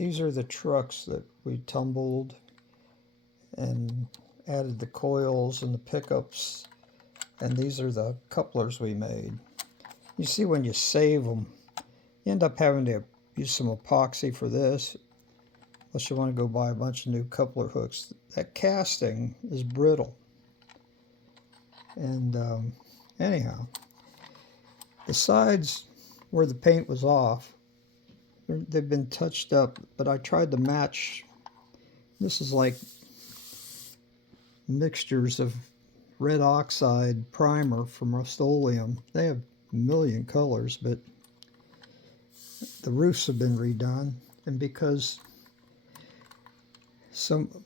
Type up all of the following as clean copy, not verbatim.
These are the trucks that we tumbled and added the coils and the pickups, and these are the couplers we made. You see, when you save them, you end up having to use some epoxy for this, unless you want to go buy a bunch of new coupler hooks. That casting is brittle. And anyhow, the sides where the paint was off, they've been touched up, but I tried to match. This is like mixtures of red oxide primer from Rust-Oleum. They have a million colors, but the roofs have been redone, and because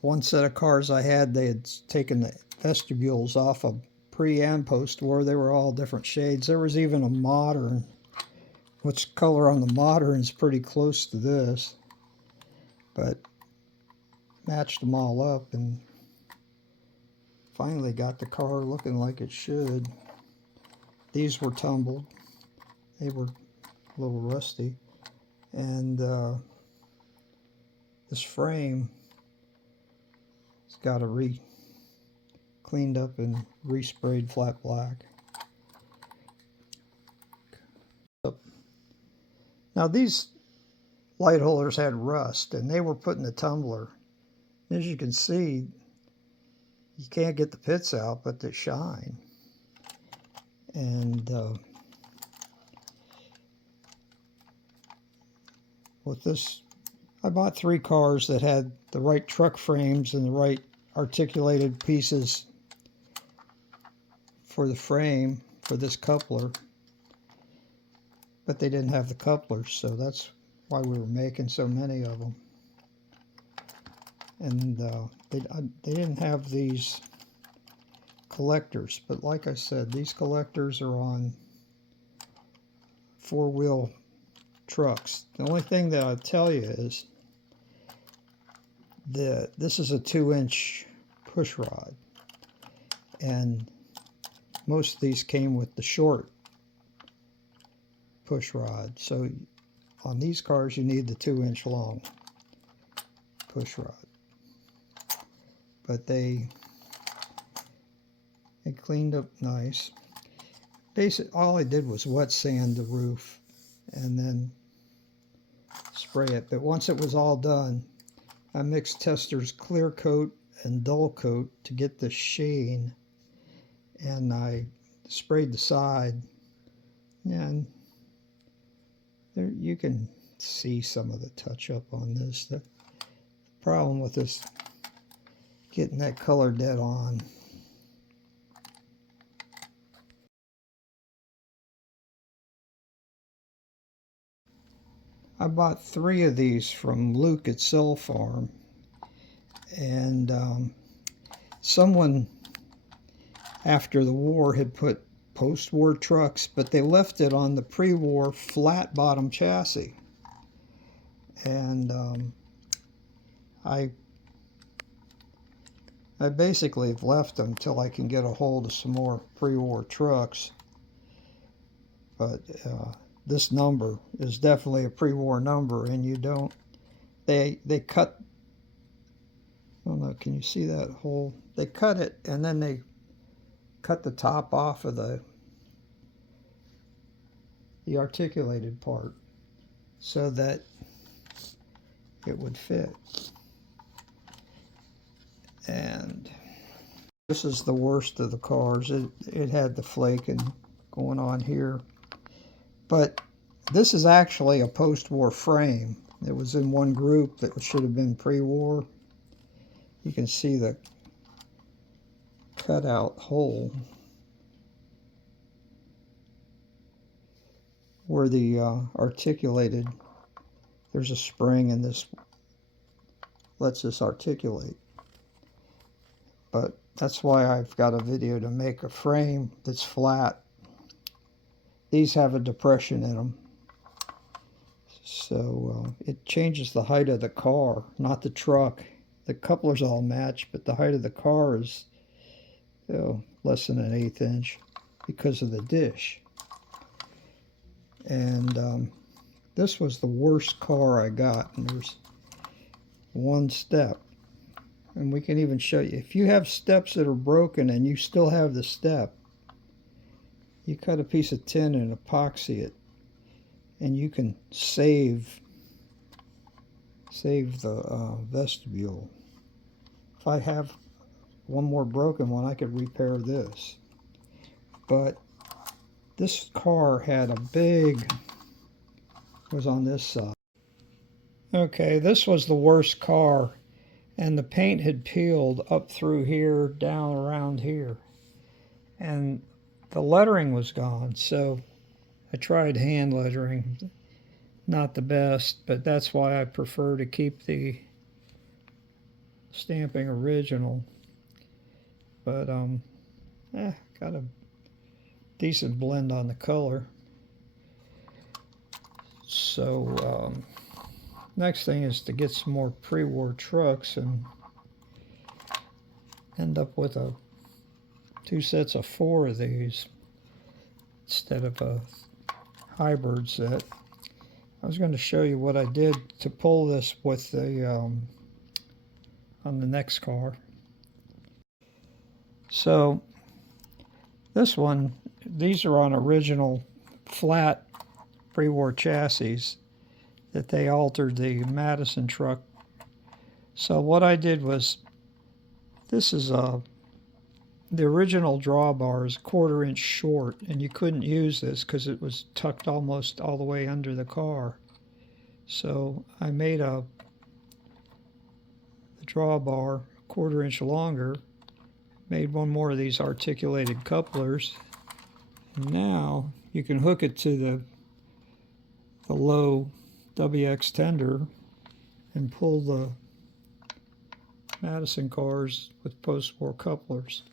one set of cars I had, they had taken the vestibules off of pre and post war. They were all different shades. There was even a modern, which color on the modern is pretty close to this, but matched them all up and finally got the car looking like it should. These were tumbled. They were a little rusty. And this frame has got to cleaned up and resprayed flat black. Now these light holders had rust, and they were put in the tumbler. As you can see, you can't get the pits out, but they shine. And with this, I bought 3 cars that had the right truck frames and the right articulated pieces for the frame for this coupler, but they didn't have the couplers, so that's why we were making so many of them. And they didn't have these collectors, but like I said, these collectors are on 4-wheel trucks. The only thing that I'll tell you is that this is a 2-inch push rod, and most of these came with the short push rod. So on these cars you need the 2-inch long push rod. But they cleaned up nice. Basically, all I did was wet sand the roof and then spray it. But once it was all done, I mixed Tester's clear coat and dull coat to get the sheen, and I sprayed the side, and there you can see some of the touch up on this. The problem with this, getting that color dead on. I bought 3 of these from Luke at Cell Farm, and someone after the war had put post-war trucks, but they left it on the pre-war flat bottom chassis, and I basically have left them till I can get a hold of some more pre-war trucks. But this number is definitely a pre-war number, and you don't, they cut, I don't know, can you see that hole? They cut it, and then they cut the top off of the articulated part so that it would fit. And this is the worst of the cars. It had the flaking going on here. But this is actually a post-war frame. It was in one group that should have been pre-war. You can see the cutout hole where the articulated, there's a spring, and this lets this articulate. But that's why I've got a video to make a frame that's flat. These have a depression in them, so it changes the height of the car, not the truck. The couplers all match, but the height of the car is less than an 1/8 inch because of the dish. And this was the worst car I got, and there's one step. And we can even show you, if you have steps that are broken and you still have the step, you cut a piece of tin and epoxy it, and you can save the vestibule. If I have one more broken one, I could repair this. But this car had a big, was on this side. Okay, this was the worst car, and the paint had peeled up through here, down around here, and the lettering was gone. So I tried hand lettering. Not the best, but that's why I prefer to keep the stamping original. But got a decent blend on the color. So next thing is to get some more pre-war trucks and end up with two sets of 4 of these instead of a hybrid set. I was going to show you what I did to pull this with the on the next car. So this one, these are on original flat pre-war chassis that they altered the Madison truck. So what I did was, this is the original drawbar is 1/4 inch short, and you couldn't use this because it was tucked almost all the way under the car. So I made the drawbar 1/4 inch longer, made one more of these articulated couplers, and now you can hook it to the low WX tender and pull the Madison cars with post-war couplers.